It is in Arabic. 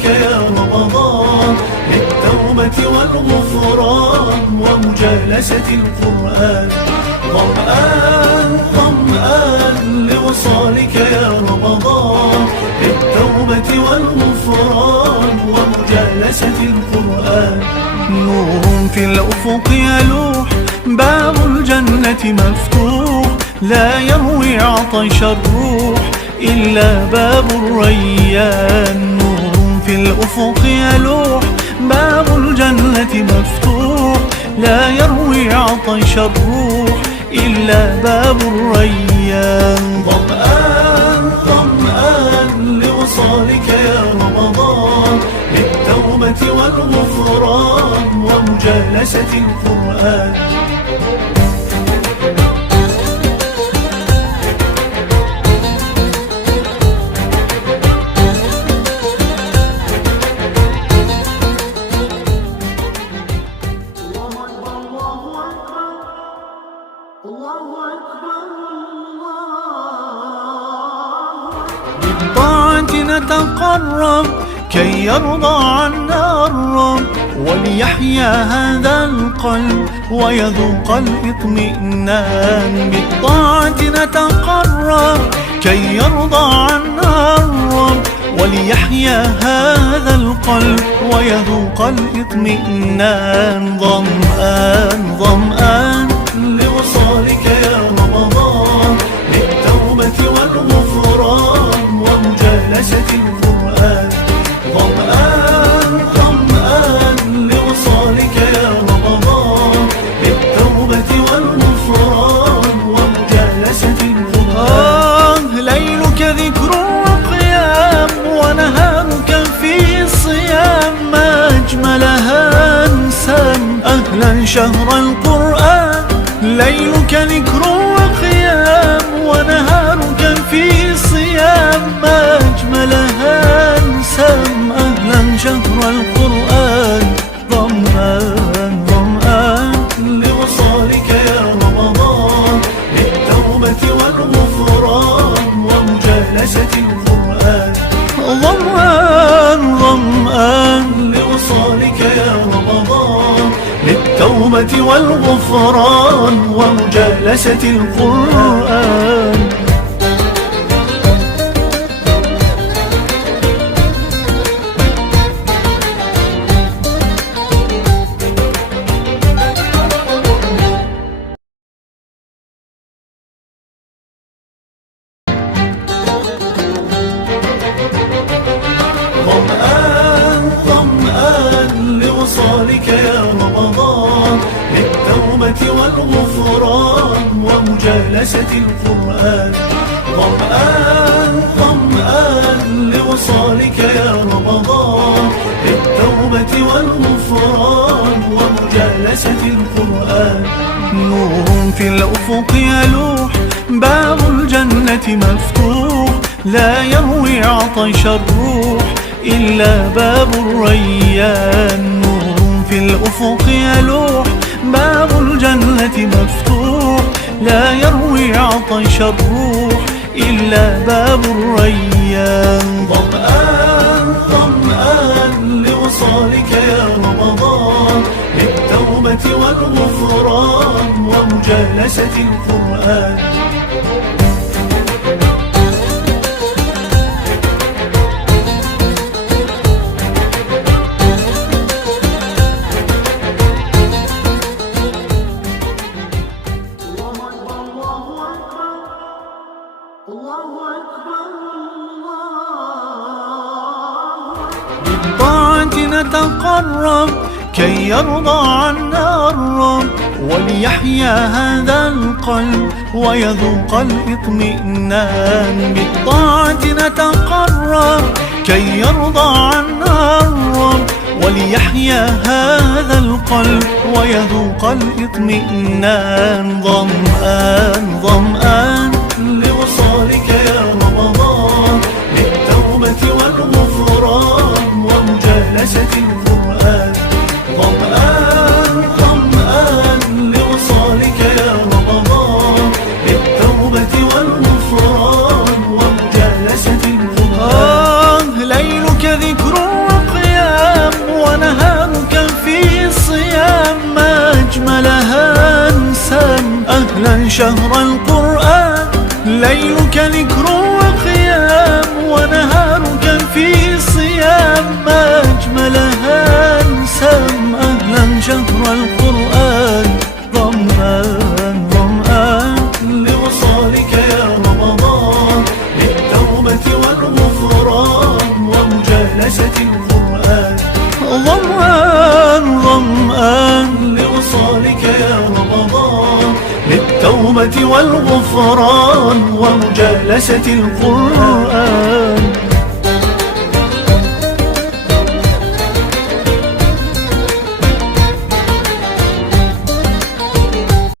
لوصالك يا رمضان للتوبة والغفران ومجالسة القرآن. ظمآن ظمآن لوصالك يا رمضان للتوبة والغفران ومجالسة القرآن. نور في الأفق يلوح، باب الجنة مفتوح، لا يروي عطش الروح إلا باب الريان. نور في الأفق يلوح، باب الجنة مفتوح، لا يروي عطش الروح إلا باب الريان. ظمآن ظمآن لوصالك يا رمضان للتوبة والغفران ومجالسة القرآن. بالطاعة نتقرب كي يرضى عنا الرب، وليحيا هذا القلب ويذوق الاطمئنان. بالطاعة نتقرب كي يرضى عنا الرب، وليحيا هذا القلب ويذوق الاطمئنان. ظمآن ظمآن لوصالك يا رمضان للتوبة والغفران ومجالسة القرآن. ظمآن ظمآن لوصالك يا رمضان للتوبة والغفران ومجالسة القرآن. ليلك ذكر وقيام ونهارك في صيام، ما أجملها أنسان أهلا شهر القرآن. ليلك ذكر وقيام ونهارك في صيام، ما أجملها أنسان أهلا شهر القرآن. ظمآن ظمآن لوصالك يا رمضان للتوبة والغفران ومجالسة القرآن. ظمآن ظمآن لوصالك يا رمضان للتوبة والغفران ومجالسة القرآن. ظمآن ظمآن لوصالك يا رمضان للتوبة والغفران ومجالسة القرآن. ظمآن ظمآن لوصالك يا رمضان للتوبة والغفران ومجالسة القرآن. نور في الأفق يلوح، باب الجنة مفتوح، لا يروي عطش الروح إلا باب الريان. نور في الأفق يلوح، باب الجنة مفتوح، لا يروي عطش الروح إلا باب الريان. ظمآن ظمآن لوصالك يا رمضان للتوبة والغفران ومجالسة القرآن. بالطاعة نتقرب كي يرضى عنا الرب، وليحيا هذا القلب ويذوق الاطمئنان. بالطاعة نتقرب كي يرضى عنا الرب، وليحيا هذا القلب ويذوق الاطمئنان. ظمآن ظمآن لوصالك يا رمضان للتوبة والغفران ومجالسة القرآن. ظمآن ظمآن لوصالك يا رمضان للتوبة والغفران ومجالسة القرآن. ليلك ذكر شهر القرآن، ليلك ذكر وقيام، ونهارك فيه صيام، ما أجملها أنسام. أهلا شهر القرآن، ظمآن ظمآن لوصالك يا رمضان، للتوبة والغفران ومجالسة القرآن. ظمآن ظمآن لوصالك يا رمضان، للتوبة والغفران ومجالسة القرآن.